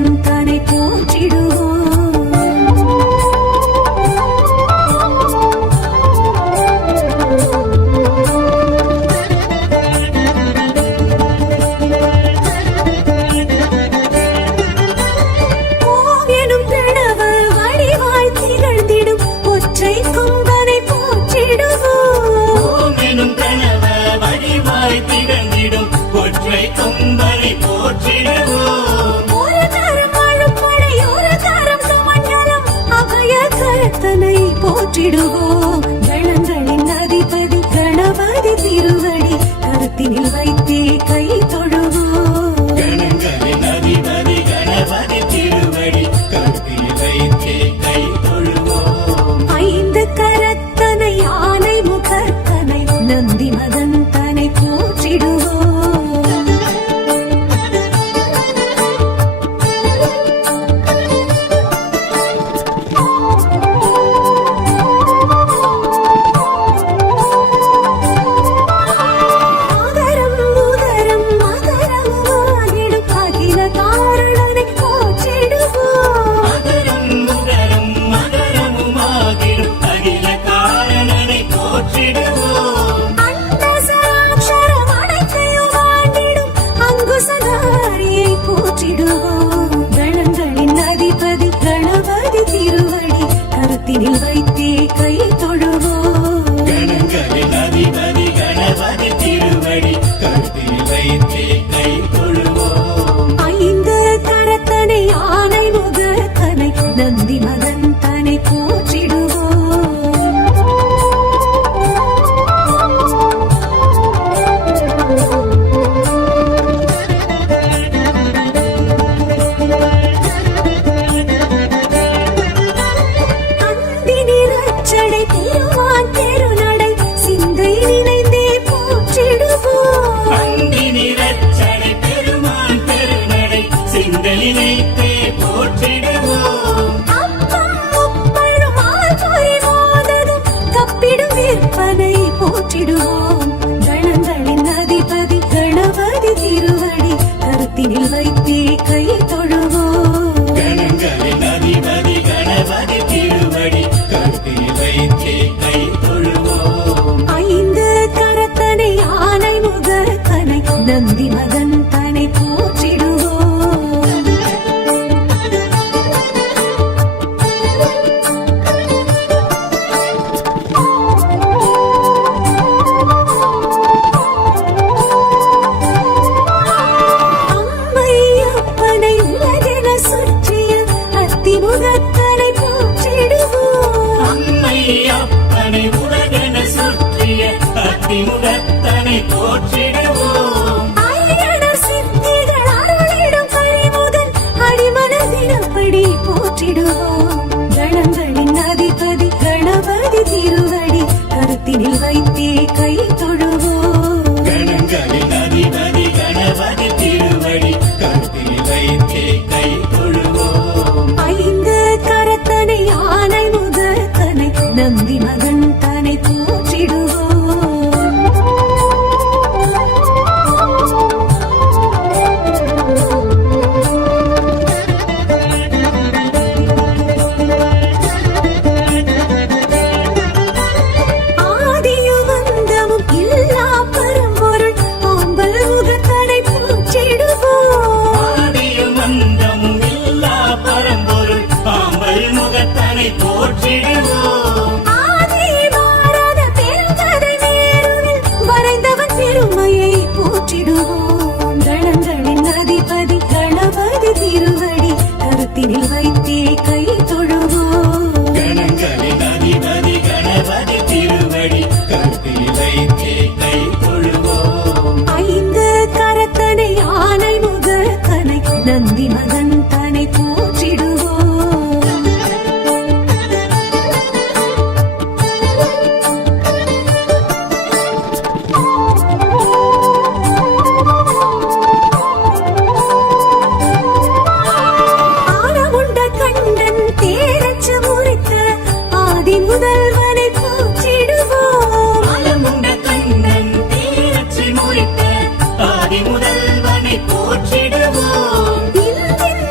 மகன் தனை போற்றிடுவோம். ஓவெனும் பிரணவ வடிவாய் திகழ்ந்திடும் ஒற்றை கொம்பனை போற்றிடுவோம். ஓவெனும் பிரணவ வடிவாய் திகழ்ந்திடும் ஒற்றை கொம்பனை போற்றிடுவோம். ஒரு தரம் அழுப்படை ஒரு தரம் சுமண்டலம் அபய கரத்தனை போற்றிடுவோம். கணங்களின் அதிபதி கணபதி திருவடி கருத்தினில் வைத்தே கை தொழுவோம். கணங்களின் அதிபதி கணபதி திருவடி கருத்தில் வைத்தே கை தொழுவோம். ஐந்து கரத்தனை யானை முகத்தனை நந்தி மகன் தனை போற்றிடுவோம். மகரம் உதரம் மகரமாகிடும் அகில காரணனை போற்றிடுவோம். மகரம் முகரம் மகரமுமாகிடும் அகில காரணனை போற்றிடுவோம். அண்டசராட்சரம் அனைத்தையும் ஆண்டிடும் அங்குசதாரியை போற்றிடுவோம். கணங்களின் அதிபதி கணபதி திருவடி கருத்தினில் வைத்தே கை தொழுவோம். கணங்களின் அதிபதி கணபதி திருவடி கருத்தில் வைத்தே கை தொழுவோம். ஐந்து கரத்தனை யானை முகத்தனை நந்தி மகன் தனை போற்றிடுவோம். அந்தினி ரட்சடை திருவான் தெருநடை சிந்தை நினைந்தே போற்றிடுவோம். அந்தினி ரட்சணை பெருமான் பெருநடை சிந்தனைத்தே போற்றிடுவோம். அப்பம் முப்பழும் ஆழ்பொறி மோதலும் கப்பிடும் விற்பனை போற்றிடுவோம். கணங்களின் அதிபதி கணபதி திருவடி கருத்தினில் வைத்தே கை தொழுவோம். கணங்களின் அதிபதி கணபதி திருவடி கருத்தில் வைத்தே கை தொழுவோம். ஐந்து கரத்தனை யானை முகத்தனை நந்தி மகன் தனை போற்றிடுவோம். அம்மை அப்பனை உலகென சுற்றிய அத்திமுகத்தனை போற்றிடுவோம். அம்மை அப்பனை உலகென சுற்றிய அத்திமுகத்தனை போற்றிடுவோம். ஐயனர் சித்திகள் அருளிடும் கரிமுதல் அடிமனதினப்படி போற்றிடுவோம். கணங்களின் அதிபதி கணபதி திருவடி கருத்தினில் வைத்தே கை தொழுவோம். கணங்களின் அதிபதி கணபதி திருவடி கருத்தில் வைத்தே கை தொழுவோம். ஐந்து கரத்தனை யானை முகத்தனை நந்தி மகன் தனை போற்றிடுவோம். ஆதியும் அந்தமும் இல்லா பரம்பொருள் ஆம்பல் முகத்தனை போற்றிடுவோம். ஆதியும் அந்தமும் இல்லா பரம்பொருள் பாம்பல் முகத்தனை போற்றிடுவோம். ஆதி பாரத பெருங்கதை மேருவில் வரைந்தவன் பெருமையை போற்றிடுவோம். கணங்களின் அதிபதி கணபதி திருவடி கருத்தினில் வைத்தே கை தொழுவோம். கணங்களின் அதிபதி கணபதி திருவடி கருத்தில் வைத்தே கை தொழுவோம். ஐந்து கரத்தனை யானை முகத்தனை நந்தி மகன் தனை போற்றிடுவோம். ஆனமுண்ட கண்டன் தேரச்சு முறித்த ஆதி முதல்வனை போற்றிடுவோம். ஆலமுண்ட கண்ணன் தீரச்சி முறித்த ஆதி முதல்வனை போற்றிடுவோம். இந்தின்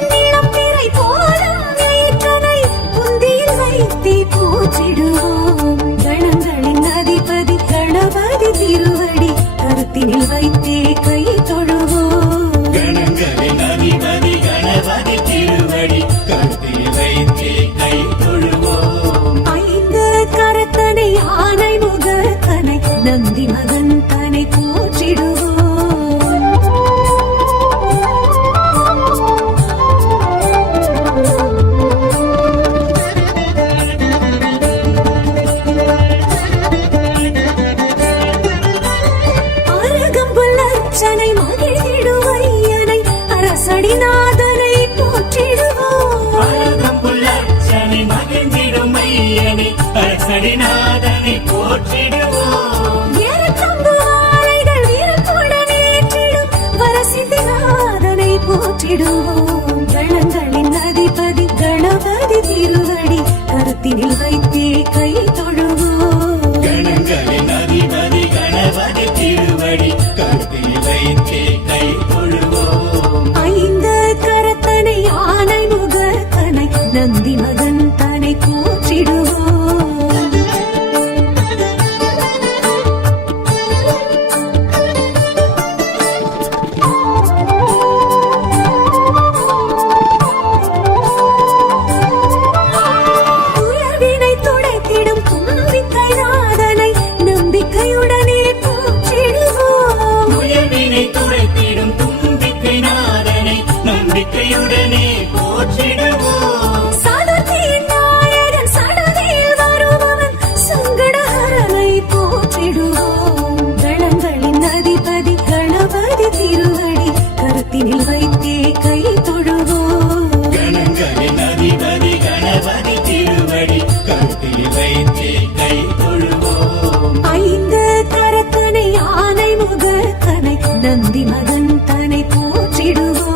போற்றிடுவோம். சதுர்த்தியின் நாயகன் சடதியில் வருபவன் சங்கடஹரனை போற்றிடுவோம். கணங்களின் அதிபதி கணபதி திருவடி கருத்தினில் வைத்தே கை தொழுவோம். கணங்களின் அதிபதி கணபதி திருவடி கருத்தில் வைத்தே கை தொழுவோம். ஐந்து கரத்தனை யானை முகத்தனை நந்தி மகன் தனை போற்றிடுவோம்.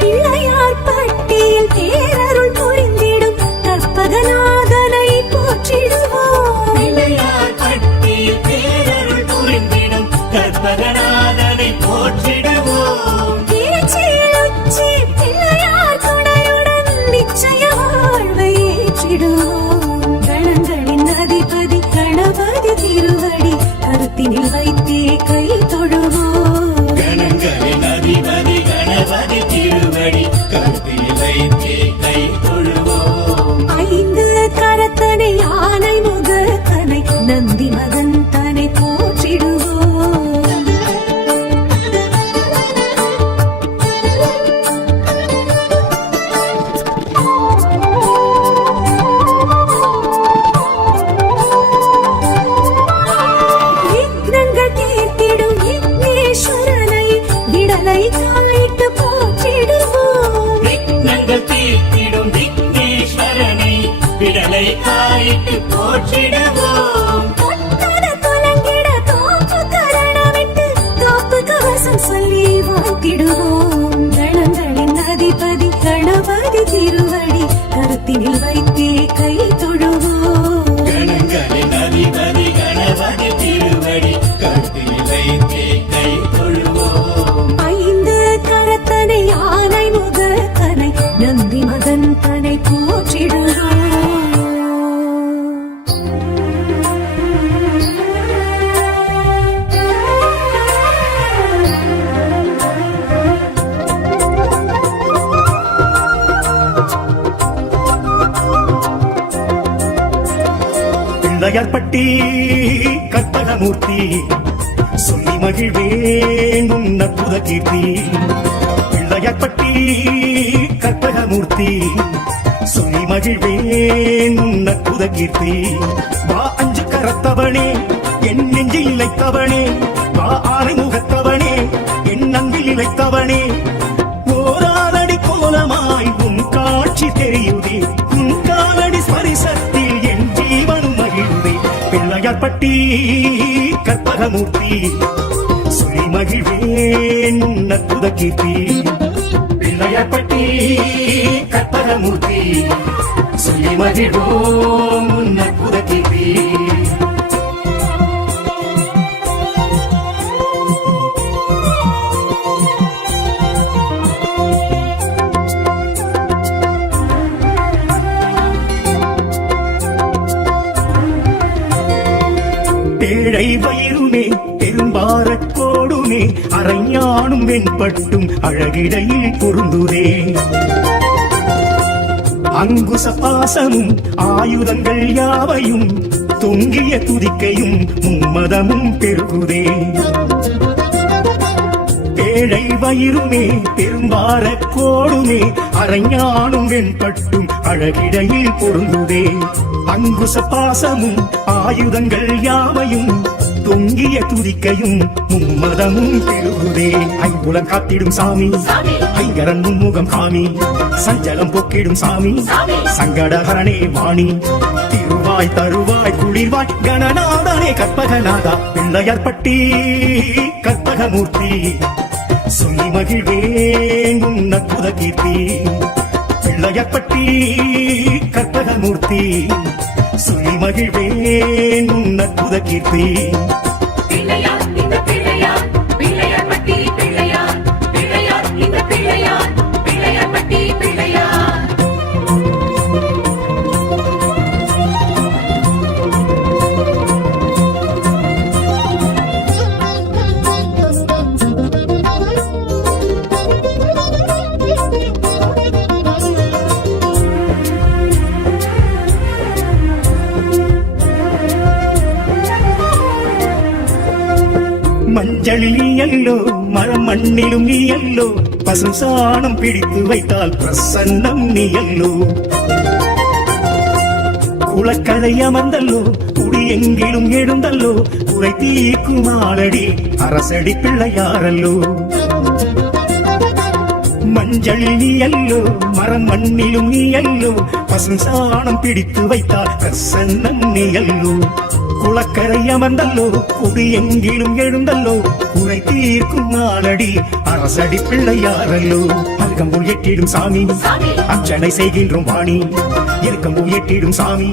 பிள்ளையார் பட்டியில் தேரருள் புரிந்திடும் கற்பகநாதனை போற்றிடுவோம். பிள்ளையார் பட்டியில் பேரருள் புரிந்திடும் கற்பகநாதனை போற்றிடுவோம். பேச்சில் உச்சி பிள்ளையார் துணையுடன் நிச்சய வாழ்வை ஏற்றிடுவோம். கணங்களின் அதிபதி கணபதி திருவடி கருத்தினில் வைத்தே கை தொழுவோம். கணங்களின் அதிபதி கணபதி திருவடி கருத்தில் வைத்தே கை தொழுவோம். ஐந்து கரத்தனை யானை முகத்தனை நந்தி மகன் தனை போற்றிடுவோம். விக்னங்கள் தீர்த்திடும் விக்னேஸ்வரனை விடலை காலிட்டு போற்றிடுவோம். விக்னங்கள் தீர்த்திடும் விக்னேஸ்வரனை விடலை காயிட்டு போற்றிடுவோம். தொட்டத துலங்கிட தோப்பு கரணமிட்டு தோப்பு கவசம் சொல்லி வாழ்த்திடுவோம். கணங்களின் அதிபதி கணபதி திருவடி கருத்தினில் வைத்தே கை தொழுவோம். கணங்களின் அதிபதி கணபதி திருவடி கருத்தில் வைத்தே கை தொழுவோம். ஐந்து கரத்தனை யானை முகத்தனை நந்தி மகன் தனை போற்றிடுவோம். பிள்ளையார்பட்டி கற்பகமூர்த்தி சொல்லி மகிழ்வேன் உன் அற்புத கீர்த்தி. பிள்ளையார்பட்டி கற்பகமூர்த்தி சொல்லி மகிழ்வேன் உன் அற்புத கீர்த்தி. வா அஞ்சு கரத்தவனே என் நெஞ்சில் இழைத்தவனே, வா ஆனை முகத்தவனே என் அன்பில் இழைத்தவனே. ஓராதடி கோலமாய் உன் காட்சி தெரியுதே, உன் காலடி ஸ்பரிசத்தில் என் ஜீவனும் மகிழ்ந்தே. பிள்ளையார்பட்டி கற்பகமூர்த்தி சொல்லி மகிழ்வேன் உன் அற்புத கீர்த்தி. பிள்ளையார்பட்டி கற்பகமூர்த்தி சொல்லி மகிழ்வோம் உன் அற்புத கீர்த்தி. பேழை வயிறுமே பெரும்பாரக் கோடுமே அரைஞானும் வெண்பட்டும் அழகிடையில் பொருந்துதே. அங்குச பாசமும் ஆயுதங்கள் யாவையும் தொங்கிய துதிக்கையும் மும்மதமும் பெருகுதே. பேழை வயிறுமே பெரும்பாரக் கோடுமே அரைஞானும் வெண்பட்டும் அழகிடையில் பொருந்துதே. அங்குச பாசமும் ஆயுதங்கள் யாவையும் தொங்கிய துதிக்கையும் மும்மதமும் பெருகுதே. ஐம்புலம் காத்திடும் சாமி ஐங்கரன் முன்முகம் காமி, சஞ்சலம் போக்கிடும் சாமி சங்கடஹரணே வாணி. திருவாய் தருவாய் குளிர்வாய் கணநாதனே கற்பகநாதா. பிள்ளையார்பட்டி கற்பகமூர்த்தி சொல்லி மகிழ்வேன் உன் அற்புத கீர்த்தி. பிள்ளையார்பட்டி கற்பகமூர்த்தி சொல்லி மகிழ்வேன் உன் அற்புத கீர்த்தி. பிள்ளையார் இந்த பிள்ளையார் பிள்ளையார் பட்டி பிள்ளையார் பிள்ளையார் இந்த பிள்ளையார் பிள்ளையார் பட்டி பிள்ளையார். மஞ்சளில் நீயல்லோ மரம் மண்ணிலும் நீயல்லோ பசும் சாணம் பிடித்து வைத்தால் பிரசன்னம் நீயல்லோ குளக்கரை அமர்ந்தல்லோ குடி எங்கிலும் எழுந்தல்லோ குறை தீக்குமாலடி அரசடி பிள்ளையாரல்லோ மஞ்சளில் நீயல்லோ மரம் மண்ணிலும் நீயல்லோ பசும் சாணம் பிடித்து வைத்தால் பிரசன்னம் நீயல்லோ குளக்கரை அமர்ந்தல்லோ குடி எங்கிலும் எழுந்தல்லோ குறை தீர்க்கும் நாளடி அரசடி பிள்ளையாரல்லோ அருகம்புல் எட்டிடும் சாமி அர்ச்சனை செய்கின்றோம் வாணி இருக்கம்புல் எட்டிடும் சாமி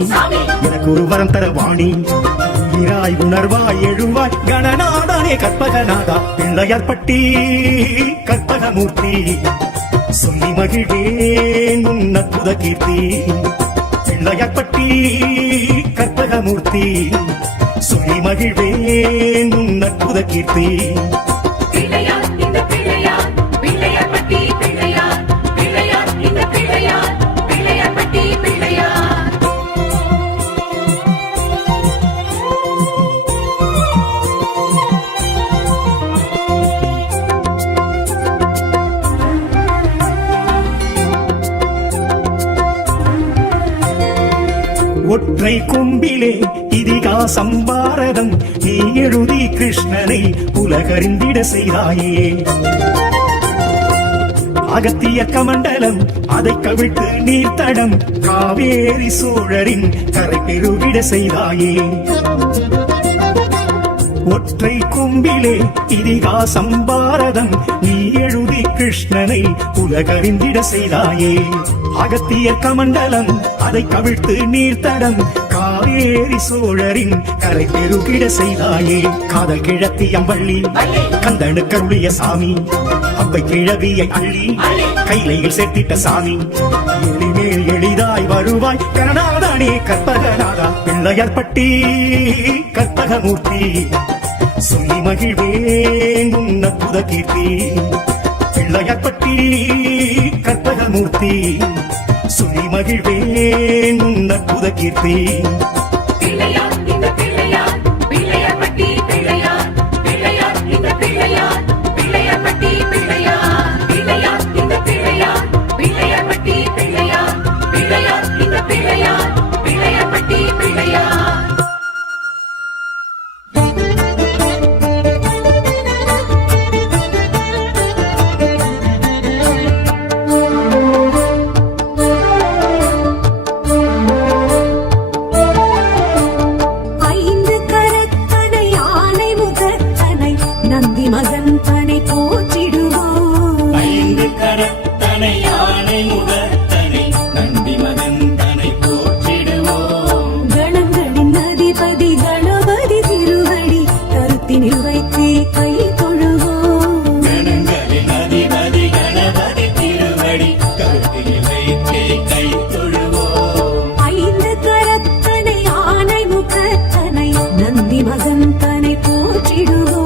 எனக்கு ஒரு வரம் தர வாணி ஈராய் உணர்வாய் எழுவாய் கணநாதானே கற்பகநாதா பிள்ளையார்பட்டி கற்பகமூர்த்தி சொல்லி மகிழ்வேன் உன் அற்புத கீர்த்தி பிள்ளையார்பட்டி கற்பகமூர்த்தி சொல்லி மகிழ்வேன் உன் அற்புத கீர்த்தி பிள்ளையார் இந்த பிள்ளையார் பிள்ளையார் பட்டி பிள்ளையார் பிள்ளையார் இந்த பிள்ளையார் பிள்ளையார் பட்டி பிள்ளையார் ஒற்றை கொம்பிலே இதிகாசம் பாரதம் நீ எழுதி கிருஷ்ணனை உலகறிந்திட செய்தாயே அகத்திய கமண்டலம் அதை கவிழ்த்து நீர்த்தடம் காவேரி சோழரின் கரை பெருகிட செய்தாயே ஒற்றை கொம்பிலே இதிகாசம் பாரதம் நீ எழுதி கிருஷ்ணனை உலகறிந்திட செய்தாயே அகத்திய கமண்டலம் அதை கவிழ்த்து நீர்த்தடம் காவேரி சோழரின் கரை பெருகிட செய்தாயே காதல் கிழத்தி அம்பள்ளி கந்தனு கருளிய சாமி அப்பை கிழவியை அள்ளி கைலையில் சேர்த்திட்ட சாமி எளிமேல் எளிதாய் வருவாய் கருணாதானே கற்பகநாதா பிள்ளையார்பட்டி கற்பகமூர்த்தி சொல்லி மகிழ்வேன் உன் அற்புத கீர்த்தி பிள்ளையார்பட்டி கற்பகமூர்த்தி சொல்லி மகிழ்வேன் உன் அற்புத கீர்த்தி பிள்ளையார் இந்த பிள்ளையார் பிள்ளையார் பட்டி பிள்ளையார் பிள்ளையார் இந்த பிள்ளையார் பிள்ளையார் பட்டி பிள்ளையார் பிள்ளையார் இந்த பிள்ளையார் பிள்ளையார் பட்டி பிள்ளையார் பிள்ளையார் இந்த பிள்ளையார் பிள்ளையார் பட்டி பிள்ளையார் ஐந்து கரத்தனை ஆனை முகத்தனை நந்தி மகன் தனை போற்றிடுவோம் ஐந்து கரத்தனை யானை முகத்தனை நந்தி மகன் தனை போற்றிடுவோம் கணங்களின் அதிபதி கணபதி திருவடி கருத்தினில் வைத்தே கை தொழுவோம் கணங்களின் அதிபதி கணபதி திருவடி கருத்தில் வைத்தே கை தொழுவோம் ஐந்து கரத்தனை ஆனை முகத்தனை நந்தி மகன் தனை போற்றிடுவோம்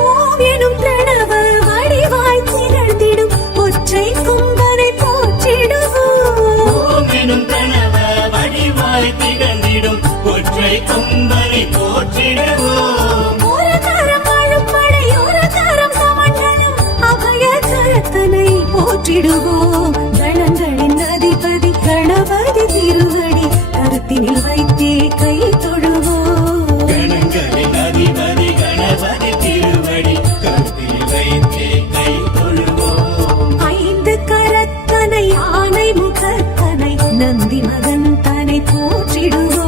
ஓவியனும் பிரணவ வடிவாய் திகழ்ந்திடும் ஒற்றை கும்பனை போற்றிடுவோம் ஓம் எனும் பிரணவ வடிவாய் திகழ்ந்திடும் ஒற்றை கும்பனை போற்றிடுவோம் ஒரு கரம் அழுப்படை ஒரு கரம் கமண்டலம் அபய கரத்தனை போற்றிடுவோம் கணங்களின் அதிபதி கணபதி திருவடி கருத்தினில் வைத்தே கை தொழுவோம் கணங்களின் அதிபதி கணபதி திருவடி கருத்தில் வைத்தே கை தொழுவோம் ஐந்து கரத்தனை ஆனை முகத்தனை நந்தி மகன் தனை போற்றிடுவோம்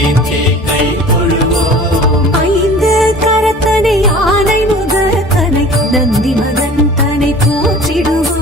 வைத்தே கை தொழுவோம். ஐந்து கரத்தனை ஆனை முகத்தனை நந்தி மகன் தனை போற்றிடுவோம்.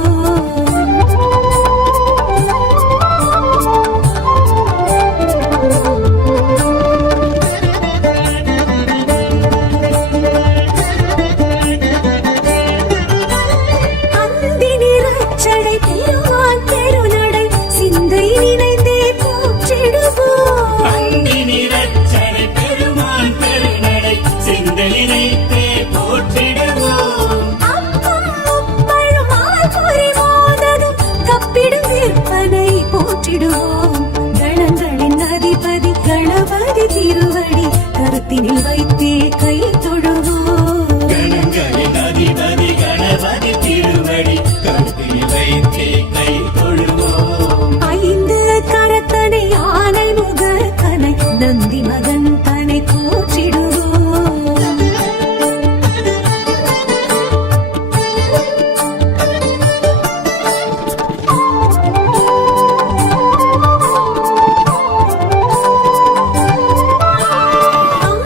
அந்தினி ரட்சடை திருவான் பெருநடை சிந்தை நினைந்தே போற்றிடுவோம். அந்தினி ரட்சனை பெருமான் பெருநடை சிந்தனைத்தே போற்றிடுவோம். அப்பம் முப்பழும் ஆழ்பொறி மோதகம் கப்பிடும் விற்பனை போற்றிடுவோம். கணங்களின் அதிபதி கணபதி திருவடி கருத்தினில் வைத்தே கை தொழுவோம். கணங்களின் அதிபதி கணபதி திருவடி கருத்தில் வைத்தே கை தொழுவோம். ஐந்து கரத்தனை ஆனை முகத்தனை நந்தி மகன் தனை போற்றிடுவோம்.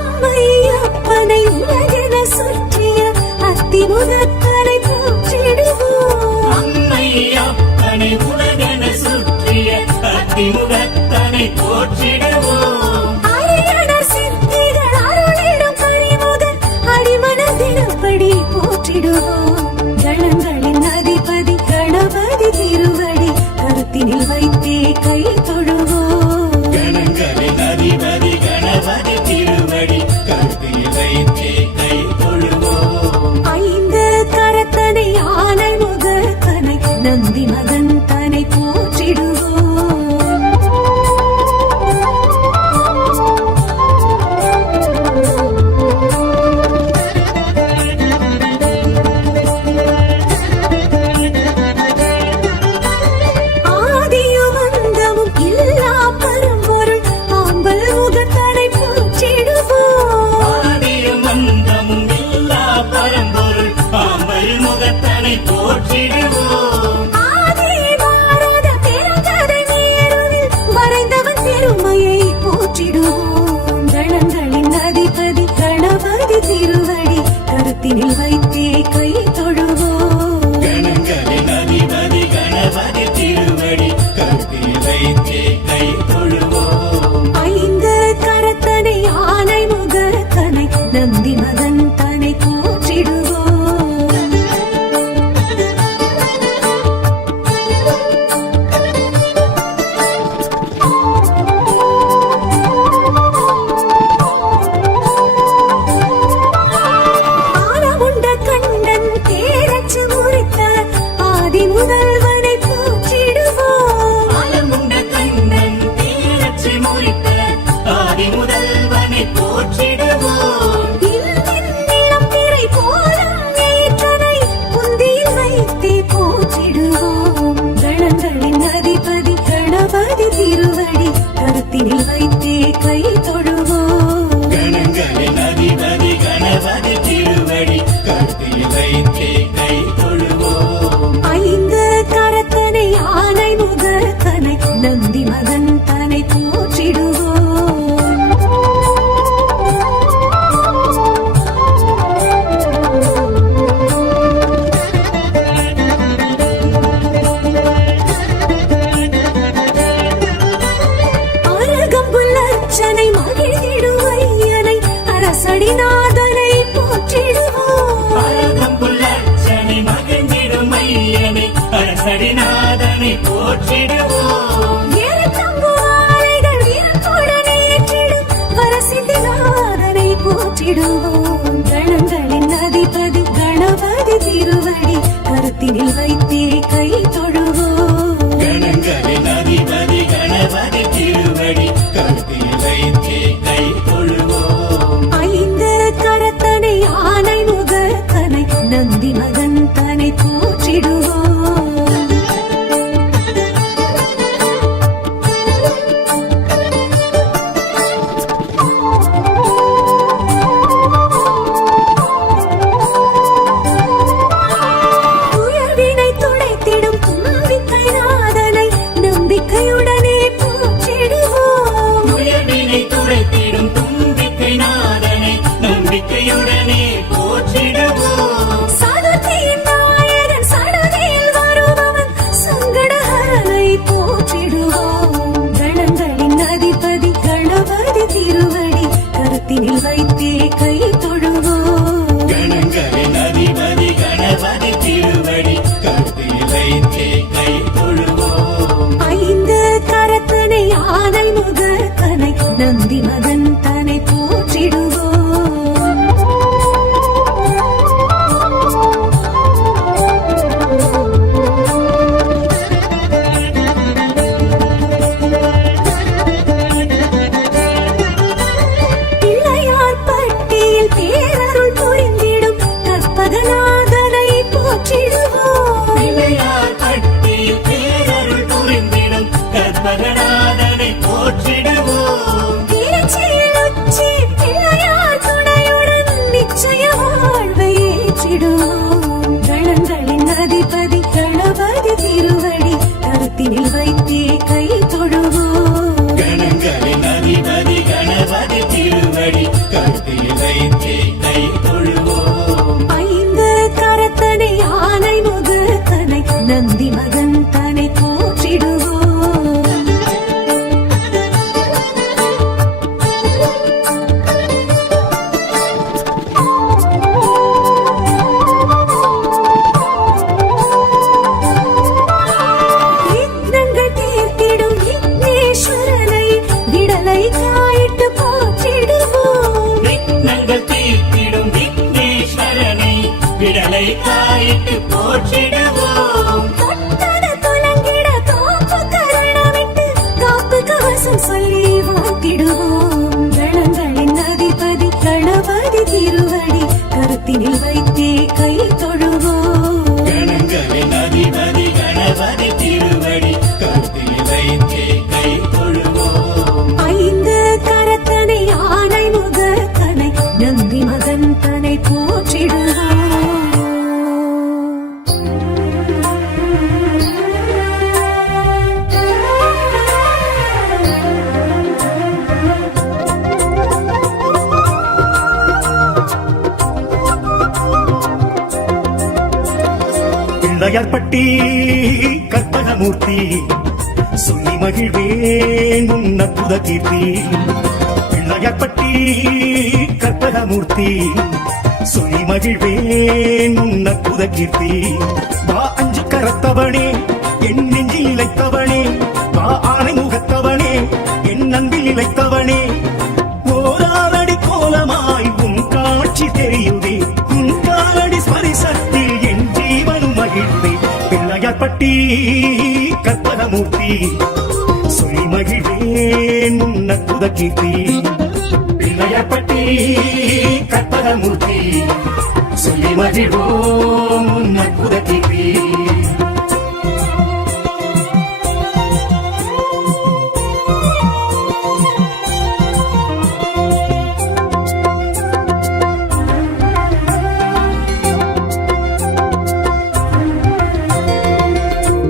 அம்மையப்பனை உலகென சுற்றிய அத்திமுகத்தனை போற்றிடுவோம். அம்மை அப்பனை உலகென சுற்றிய அத்திமுகத்தனை போற்றிடுவோம். அரியணர் சித்திகள் அருளிடும் பரிமுகன் அடிமனதினப்படி போற்றிடுவோம். கணங்களின் அதிபதி கணபதி திருவடி கருத்தினில் வைத்தே கை தொழுவோம். கணங்களின் அதிபதி கணபதி திருவடி கருத்தில் வைத்தே கை தொழுவோம். ஐந்து கரத்தனை ஆனை முகத்தனை நந்தி மகன் தனை போற்றிடுவோம். ஆதியும் அந்தமும் இல்லா பரம்பொருள் ஆம்பல் முகத்தனை போற்றிடுவோம். ஆதியும் அந்தமும் இல்லா பரம்பொருள் ஆம்பல் முகத்தனை போற்றிடுவோம். ஆதி மாறாத பெருங்கதை நேருவில் வரைந்தவன் பெருமையை போற்றிடுவோம். கணங்களின் அதிபதி கணபதி திருவடி கருத்தினில் வைத்தே கை தொழுவோம். கணங்களின் அதிபதி கணபதி திருவடி கருத்தில் வைத்தே கை தொழுவோம். ஐந்து கரத்தனை ஆனை முகத்தனை நந்தி மகன் தனை போற்றிடுவோம். ஆலமுண்ட கண்டன் தேரச்சு முறித்த ஆதி முதல்வனை போற்றிடுவோம். ஆலமுண்ட கண்ணன் தேரச்சி முறித்த ஆதி முதல்வனை போற்றிடுவோம். இல்லின் நிலம்பிறை போலும் ஏற்றனை புந்தியில் வைத்தே போற்றிடுவோம். கணங்களின் அதிபதி கணபதி திருவடி கருத்தினில் வைத்தே கை தொழுவோம். கணங்களின் அதிபதி கணபதி திருவடி கருத்தில் வைத்தே கை தொழுவோம். ஐந்து கரத்தனை ஆனை முகத்தனை நந்தி மகன் தனை போற்றிடுவோம். அருகம்புல் அர்ச்சனை மகிழ்ந்திடும் ஐயனை அரசடிநாதனை போற்றிடுவோம். அருகம்புல்லர்ச்சனை மகிழ்ந்திடும் ஐயனை அரசடிநாதனை போற்றிடுவோம். ஏறுதம்புவாரைகள் வீரத்துடன் ஏற்றிடும் வரசித்திநாதனை போற்றிடுவோம். கணங்களின் அதிபதி கணபதி திருவடி கருத்தினில் வைத்தே கை தொழுவோம். கணங்களின் அதிபதி கணபதி திருவடி கருத்தில் வைத்தே கை தொழுவோம். ஐந்து கரத்தனை ஆனை முகத்தனை நந்தி மகன் தனை போற்றிடுவோம். உயர்வினை துடைத்திடும் தும்பிக்கை நாதனை நம்பிக்கையுடனே போற்றிடுவோம். உயர்வினை துடைத்திடும் தாயிட்டு போற்றிடுவோம். தொட்டத துலங்கிட தோப்பு கரணமிட்டு காப்பு கவசம் சொல்லி வாழ்த்திடுவோம். கணங்களின் அதிபதி கணபதி திருவடி கருத்தினில் வைத்தே கை தொழுவோம். கணங்களின் அதிபதி கணபதி திருவடி கருத்தில் வைத்தே கை தொழுவோம். ஐந்து கரத்தனை யானை முகத்தனை நந்தி மகன் தனை போற்றிடுவோம். பிள்ளையார்பட்டி கற்பகமூர்த்தி சொல்லி மகிழ்வேன் உன் அற்புத கீர்த்தி. பிள்ளையார்பட்டி கற்பகமூர்த்தி சொல்லி மகிழ்வேன் உன் அற்புத கீர்த்தி. வா அஞ்சு கரத்தவனே என் நெஞ்சில் இழைத்தவனே, வா ஆனை முகத்தவனே என் அன்பில் இழைத்தவனே. ஓராரடி கோலமாய் உன் காட்சி தெரியுதே, உன் காலடி ஸ்பரிசத்தில் என் ஜீவனும் மகிழ்ந்தே. பிள்ளையார்பட்டி கற்பகமூர்த்தி சொல்லி மகிழ்வேன் உன் அற்புத கீர்த்தி. பிள்ளையார்பட்டி கற்பகமூர்த்தி சொல்லி மகிழ்வோம் உன் அற்புத கீர்த்தி.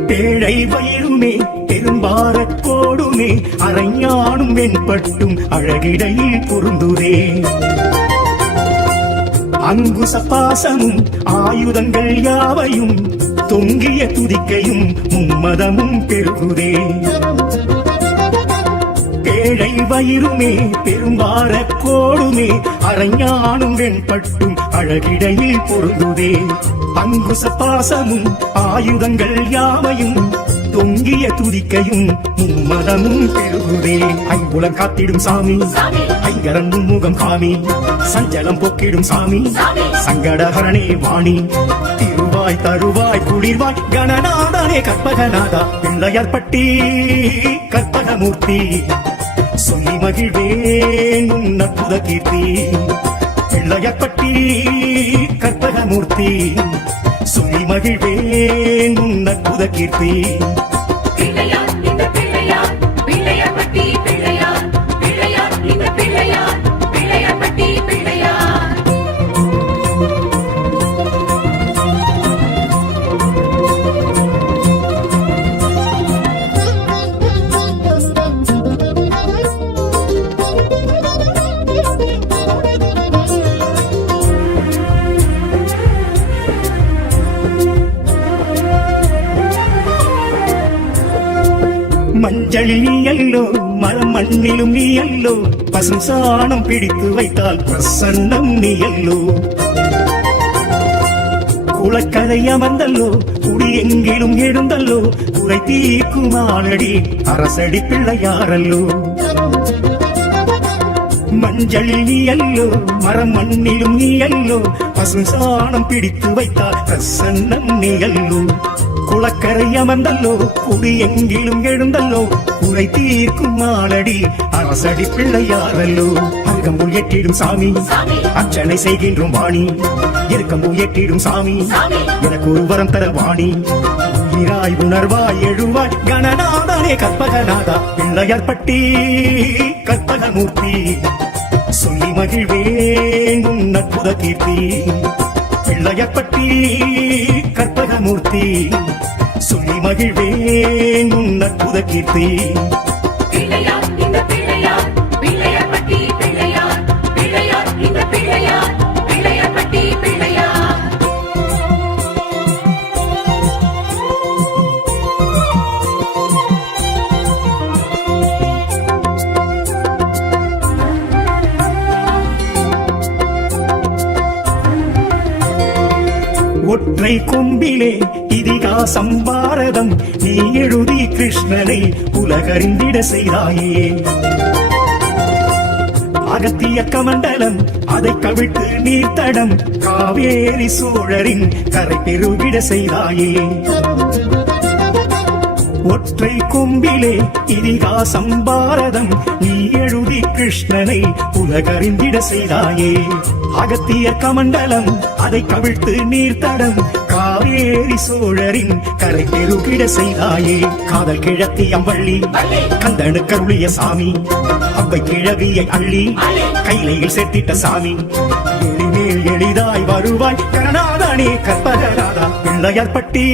பேழை வயிறுமே பெரும்பாரக் கோடுமே அரைஞானும் வெண்பட்டும் அழகிடையில் பொருந்துதே. அங்குச பாசமும் ஆயுதங்கள் யாவையும் தொங்கிய துதிக்கையும் மும்மதமும் பெருகுதே. பேழை வயிறுமே பெரும்பாரக் கோடுமே அரைஞானும் வெண்பட்டும் அழகிடையில் பொருந்துதே. அங்குச பாசமும் ஆயுதங்கள் யாவையும் தொங்கிய துதிக்கையும் மும்மதமும் பெருகுதே. ஐம்புலம் காத்திடும் சாமி ஐங்கரன் முகம் காமி, சஞ்சலம் போக்கிடும் சாமி சங்கடஹரணே வாணி. திருவாய் தருவாய் குளிர்வாய் கணநாதனே கற்பகநாதா. பிள்ளையார்பட்டி கற்பகமூர்த்தி சொல்லி மகிழ்வேன் உன் அற்புத கீர்த்தி. பிள்ளையார்பட்டி கற்பகமூர்த்தி சொல்லி மகிழ்வேன் உன் அற்புத கீர்த்தி. பிள்ளையார் இந்த பிள்ளையார் பிள்ளையார்பட்டி பிள்ளையார் பிள்ளையார் இந்த பிள்ளையார் பிள்ளையார்பட்டி பிள்ளையார். மஞ்சளில் நீயல்லோ மரம் மண்ணிலும் நீயல்லோ, பசும் சாணம் பிடித்து வைத்தால் பிரசன்னம் நீயல்லோ. குளக்கரை அமர்ந்தல்லோ குடி எங்கிலும் எழுந்தல்லோ, குறை தீர்க்கும் ஆளடி அரசடி பிள்ளையாரல்லோ. மஞ்சளில் நீயல்லோ மரம் மண்ணிலும் நீயல்லோ, பசும் சாணம் பிடித்து வைத்தால் பிரசன்னம் நீயல்லோ. குளக்கரை அமர்ந்தல்லோ குடி எங்கிலும் எழுந்தல்லோ, குறை தீர்க்கும் ஆளடி அரசடி பிள்ளையாரல்லோ. அருகம்புல் ஏற்றிடும் சாமி அர்ச்சனை செய்கின்றோம் வாணி, இருக்கம்புல் ஏற்றிடும் சாமி எனக்கு ஒரு வரம் தர வாணி. உயிராய் உணர்வாய் எழுவாய் கணநாதனே கற்பகநாதா. பிள்ளையார்பட்டி கற்பகமூர்த்தி சொல்லி மகிழ்வேன் உன் அற்புத கீர்த்தி. பிள்ளையார்பட்டி கற்பகமூர்த்தி சொல்லி மகிழ்வேன் உன் அற்புத கீர்த்தி. பிள்ளையார் இந்த பிள்ளையார் பிள்ளையார்பட்டி பிள்ளையார் பிள்ளையார் இந்த பிள்ளையார் பிள்ளையார்பட்டி பிள்ளையார். ஒற்றை கொம்பிலே இதிகாசம் பாரதம் நீ எழுதி கிருஷ்ணனை உலகறிந்திட செய்தாயே. அகத்திய கமண்டலம் அதை கவிழ்த்து நீர்த்தடம் காவேரி சோழரின் கரை பெருகிட செய்தாயே ஒற்றை கொம்பிலே இதிகாசம் பாரதம் நீ எழுதி கிருஷ்ணனை உலகறிந்திட செய்தாயே அகத்திய கமண்டலம் அதை கவிழ்த்து நீர்த்தடம் காவேரி சோழரின் கரை பெருகிட செய்தாயே காதல் கிழத்தி அம்பள்ளி கந்தனு கருளிய சாமி அவ்வை கிழவியை அள்ளி கைலையில் சேர்த்திட்ட சாமி எளிமேல் எளிதாய் வருவாய் கருணாதானே கற்பகராதா பிள்ளையார் பட்டி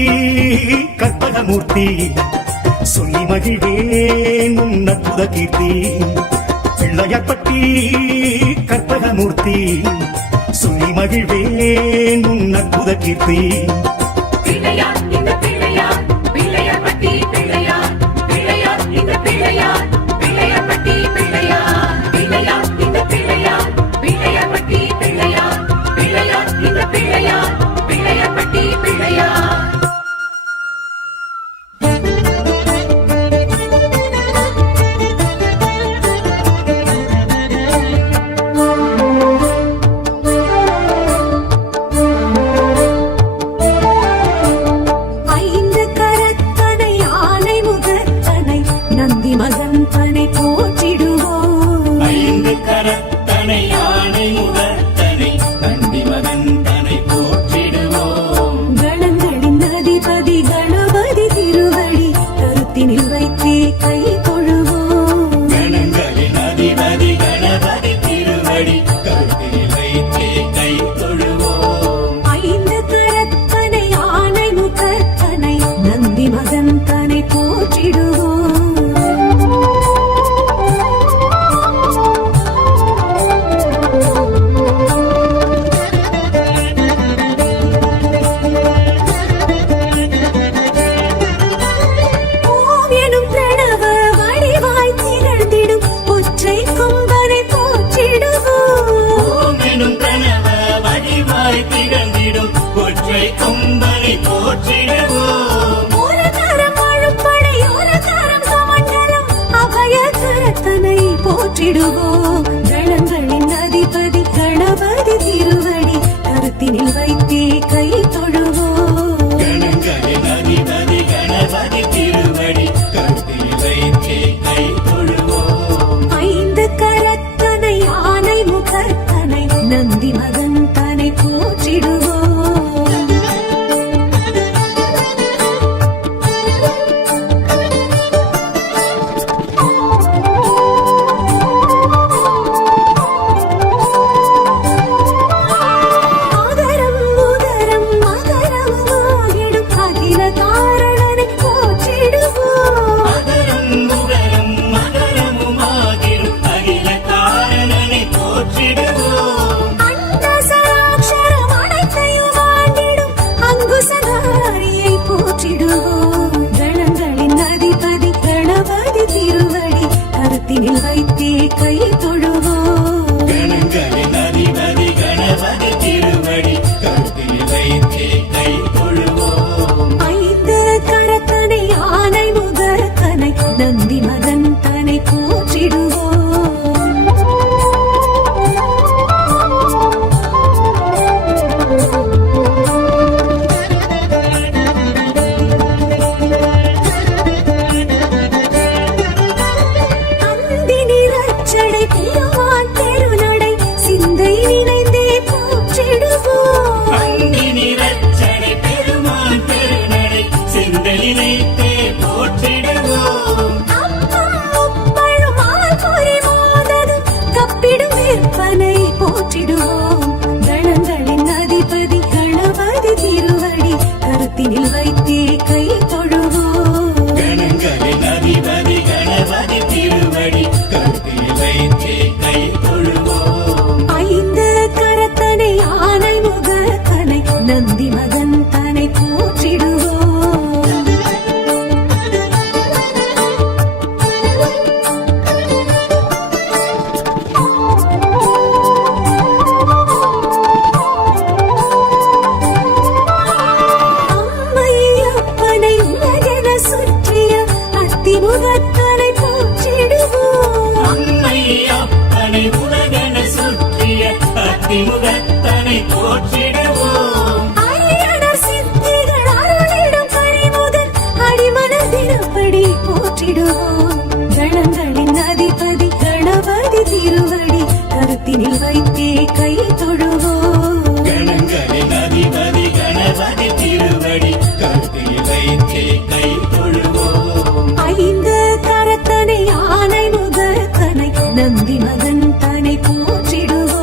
கற்பகமூர்த்தி சொல்லி மகிழ்வேன் உன் அற்புத கீர்த்தி பிள்ளையார் பட்டி கற்பகமூர்த்தி சொல்லி மகிழ்வேன் உன் அற்புத கீர்த்தி பிள்ளையார் இந்த பிள்ளையார் பிள்ளையார் பட்டி பிள்ளையார் பிள்ளையார் இந்த பிள்ளையார் பிள்ளையார் பட்டி பிள்ளையார் பிள்ளையார் இந்த பிள்ளையார் பிள்ளையார் பட்டி பிள்ளையார் பிள்ளையார் இந்த பிள்ளையார் பிள்ளையார் பட்டி பிள்ளையார் ஐந்து கரத்தனை ஆனை முகத்தனை நந்தி மகன் தனை போற்றிடுவோம் ஐந்து கரத்தனை யானை முகத்தனை நந்தி மகன் தனை போற்றிடுவோம் கணங்களின் அதிபதி கணபதி திருவடி கருத்தினில் வைத்தே கை தொழுவோம் கணங்களின் அதிபதி கணபதி திருவடி கருத்தில் வைத்தே கை தொழுவோம் ஐந்து கரத்தனை ஆனை முகத்தனை நந்தி மகன் தனை போற்றிடுவோம் ஓம் எனும் பிரணவ வடிவாய் திகழ்ந்திடும் ஒற்றை கொம்பனை போற்றிடுவோம் ஓம் எனும் பிரணவ வடிவாய் திகழ்ந்திடும் ஒற்றை கொம்பனை போற்றிடுவோம் ஒரு கரம் அழுப்படை ஒரு கரம் சமண்டலம் அபய கரத்தனை போற்றிடுவோம் கணங்களின் அதிபதி கணபதி திருவடி கருத்தினில் வைத்தே கை தொழுவோம் கணங்களின் அதிபதி கணபதி திருவடி கருத்தில் வைத்தே கை தொழுவோம் ஐந்து கரத்தனை ஆனை முகத்தனை நந்தி மகன் தனை போற்றிடுவோம் போற்றிடுவோம் அரியணர் சித்திகள் அருளிடும் கனிமுதல் அடிமனதினப்படி போற்றிடுவோம் கணங்களின் அதிபதி கணபதி திருவடி கருத்தினில் வைத்தே கை தொழுவோம் கணங்களின் அதிபதி கணபதி திருவடி கருத்தில் வைத்தே கை தொழுவோம் ஐந்து கரத்தனை ஆனை முகத்தனை நந்தி மகன் தனை போற்றிடுவோம்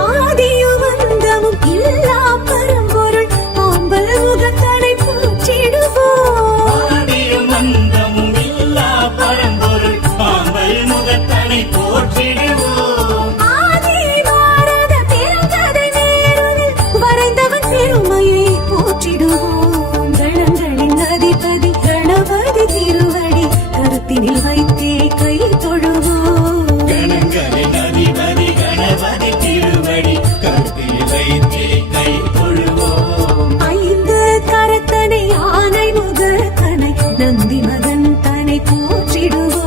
ஆதியும் அந்தமும் இல்லா பரம்பொருள் ஆம்பல் முகத்தனை போற்றிடுவோம் ஆதியும் அந்தமும் இல்லா பரம்பொருள் பாம்பல் முகத்தனை போற்றிடுவோம் ஆதி பாரத பெருங்கதை மேருவில் வரைந்தவன் பெருமையை போற்றிடுவோம் கணங்களின் அதிபதி கணபதி திருவடி கருத்தினில் வைத்தே கை தொழுவோம் கணங்களின் அதிபதி கணபதி திருவடி கருத்தில் வைத்தே கை தொழுவோம் ஐந்து கரத்தனை ஆனை முகத்தனை நந்தி மகன் தனை போற்றிடுவோம்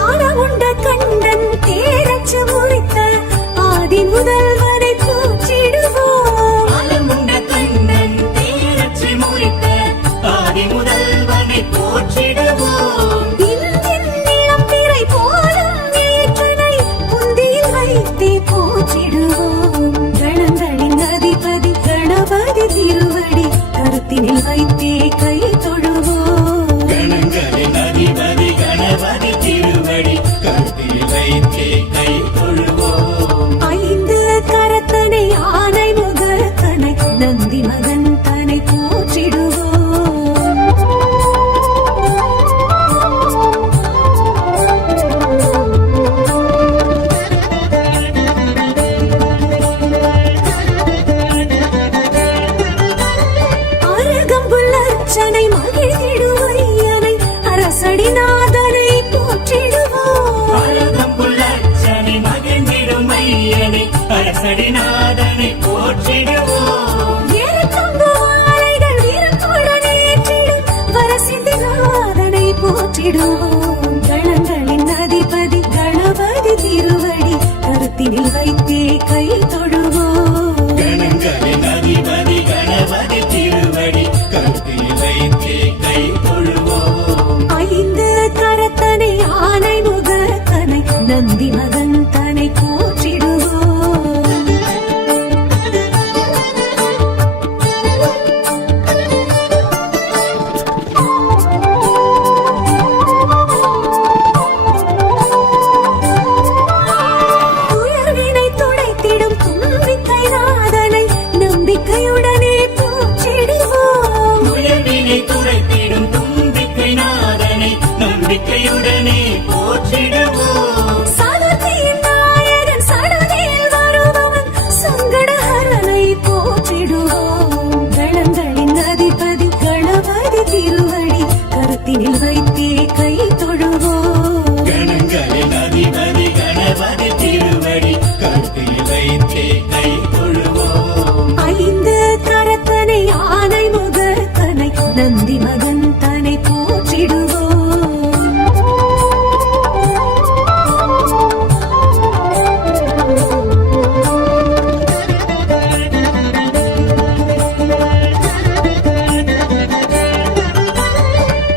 ஆனவுண்ட கண்டன் தேரச்சு முறித்த ஆதி முதல்வனை போற்றிடுவோம் ஆலமுண்ட கண்ணன் தேரச்சி முடித்த ஆதி முதல்வனை போற்றிடுவோம் இந்தின் நிலம்பிறை போலும் ஏற்றனை புந்தியில் வைத்தே போற்றிடுவோம் கணங்களின் அதிபதி கணபதி திருவடி கருத்தினில் வைத்தே கை தொழுவோம் கணங்களின் அதிபதி கணபதி திருவடி கருத்தில் வைத்தே கை தொழுவோம் ஐந்து கரத்தனை ஆனை முகத்தனை நந்தி மகன் தனை போற்றிடுவோம் அருகம்புல்லர்ச்சனை மகிழ்ந்திடுவையனை அரசடிநாதனை போற்றிடுவோம் அழகம்புள்ளச்சனை மகிழ்ந்திடும் மையனை அரசடிநாதனை போற்றிடுவோம் ஏற்கம்பு மாலைகள் விருப்புடன் ஏற்றிடும் வரசிந்திநாதனை போற்றிடுவோம் கணங்களின் அதிபதி கணபதி திருவடி கருத்தினில் வைத்தே கை தொழுவோம் கணங்களின் அதிபதி கணபதி திருவடி கருத்தில் வைத்தே கை தொழுவோம் ஐந்து கரத்தனை ஆனை முகத்தனை நந்தி மகன் தனை போற்றிடுவோம் துயர்வினை துடைத்திடும் தும்பிக்கை நாதனை நம்பிக்கையுடனே போற்றிடுவோம் உயர்வினை துடைத்திடும் தும்பிக்கை நாதனை நம்பிக்கையுடனே போற்றிடுவோம் சதுர்த்தியின் நாயகன் சடுதியில் வருபவன் சங்கடஹரனை போற்றிடுவோம் கணங்களின் அதிபதி கணபதி திருவடி கருத்தினில் வைத்தே கை தொழுவோம் கணங்களின் அதிபதி கணபதி திருவடி கருத்தில் வைத்தே கை தொழுவோம் ஐந்து கரத்தனை ஆனை முகத்தனை நந்தி மகன் தனை போற்றிடுவோம்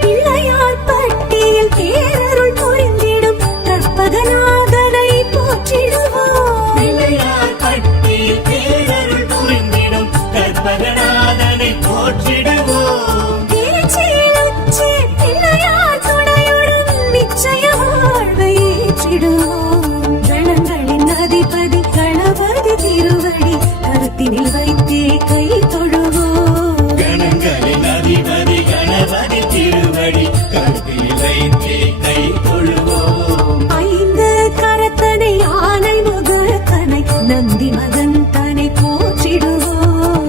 பிள்ளையார் பட்டியில் தேரருள் புரிந்திடும் கற்பகநாதனை போற்றிடுவோம் பிள்ளையார் பட்டியில் பேரருள் புரிந்திடும் கற்பகநாதனை போற்றிடுவோம் திருச்சியில் உச்சி பிள்ளையார் துணையுடன் நிச்சய வாழ்வை ஏற்றிடுவோம் கணங்களின் அதிபதி கணபதி திருவடி கருத்தினில் வைத்தே கை தொழுவோம் கணங்களின் அதிபதி கணபதி திருவடி கருத்தில் வைத்தே கை தொழுவோம் ஐந்து கரத்தனை ஆனை முகத்தனை நந்தி மகன் தனை போற்றிடுவோம்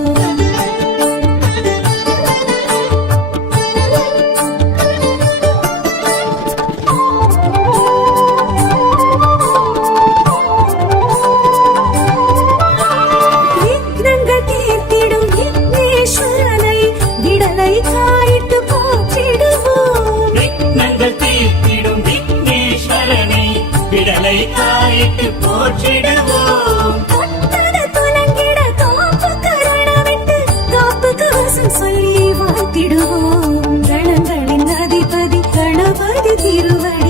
விட்டு போற்றிடுவோம். தொட்டது துலங்கிட காப்பு கரணமிட்டு காப்பு கவசம் சொல்லி வாழ்த்திடுவோம். கணங்களின் அதிபதி கணபதி திருவடி